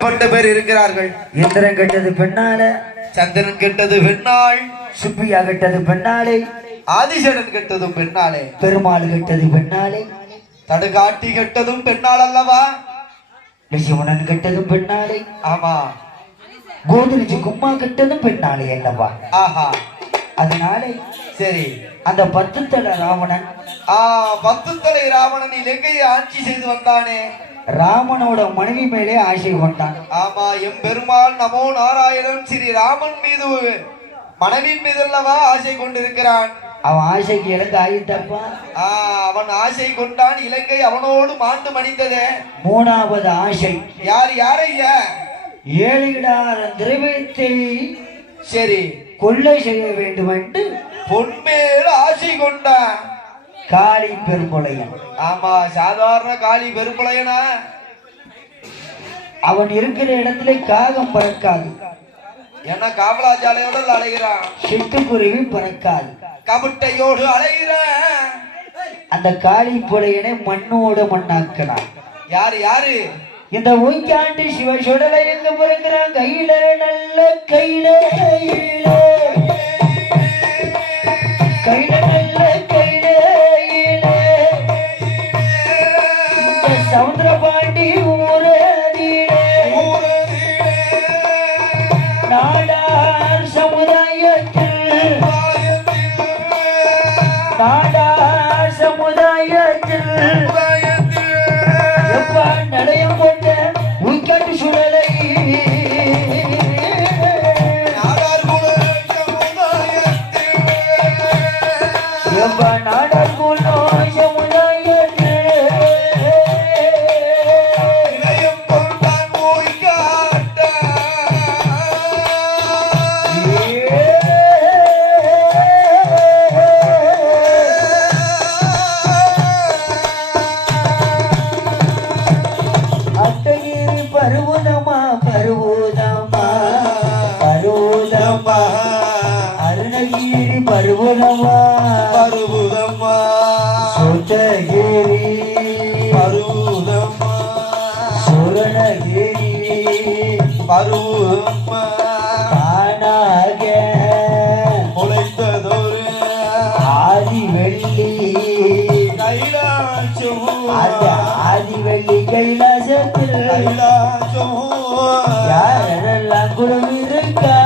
பேர் இருக்கிறார்கள். இந்திரன் கெட்டது பெண்ணால, சந்திரன் கெட்டது பெண்ணாள், சுப்பியா கெட்டது பெண்ணாலே, ஆதிசேடன் கெட்டதும் பெண்ணாலே, பெருமாள் கெட்டது பெண்ணாலே, தடுகாட்டி கெட்டதும் பெண்ணாள் அல்லவா, லட்சுமணன் கெட்டதும் பெண்ணாலே, ஆமா, கோதிரிஜி கும்மா கெட்டதும் பெண்ணாலே அல்லவா. ஆஹா, அதனாலே சரி, அந்த 10 தலை ராவணன் 10 தலை ராவணன் இலங்கையை ஆட்சி செய்து வந்தானே, ராமனோட மனைவி மேலே ஆசை கொண்டான். ஆமா, எம் பெருமாள் நமோ நாராயணன் ஸ்ரீ ராமன் மீது மனைவியின் மீது அல்லவா ஆசை கொண்டிருக்கிறான். அவன் ஆசைக்கு இலங்கை ஆயிட்டப்பா. அவன் ஆசை கொண்டான், இலங்கை அவனோடு மாண்டு மணிந்ததே. 3வது ஆசை யாரையா? 7 கிடார திரவியத்தை சரி கொள்ளை செய்ய வேண்டும் என்று பொன்மேல் ஆசை கொண்டான். காளி பெரும்புலையன். ஆமா, சாதாரண காளி பெரும்புலையனா? அவன் இருக்கிற இடத்துல காகம் பறக்காது, என்ன காவலாஜாலையோட அலைகிறான். சிட்டுக்குருவி பறக்காது, கபட்டையோடு அலைகிறான். அந்த காளி புலையனை மண்ணோட மண்ணாக்கிறான். யாரு? இந்த ஒய்யாண்டு சிவ சுடலை எங்க பிறக்கிறான். கையில நல்ல கையில நல்ல சமுத்திரபாண்டி ஊரதிலே நாடார் சமுதாயத்தில் எப்ப நடையம் கொண்ட உய்காட்டு சுடலை எப்ப நாடார் குலோ அருணகிரி பருவதமா சுத்தகிரி பருவதமா சுரணகிரி பருவதமா தானாக முளைத்ததொரு ஆதி வெள்ளி கைலாசம். அந்த ஆதி வெள்ளி கைலாசத்தில் யாரெல்லாம் குழுவிருக்கா,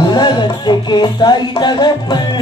உலகத்துக்கு தாய் தகப்பன்.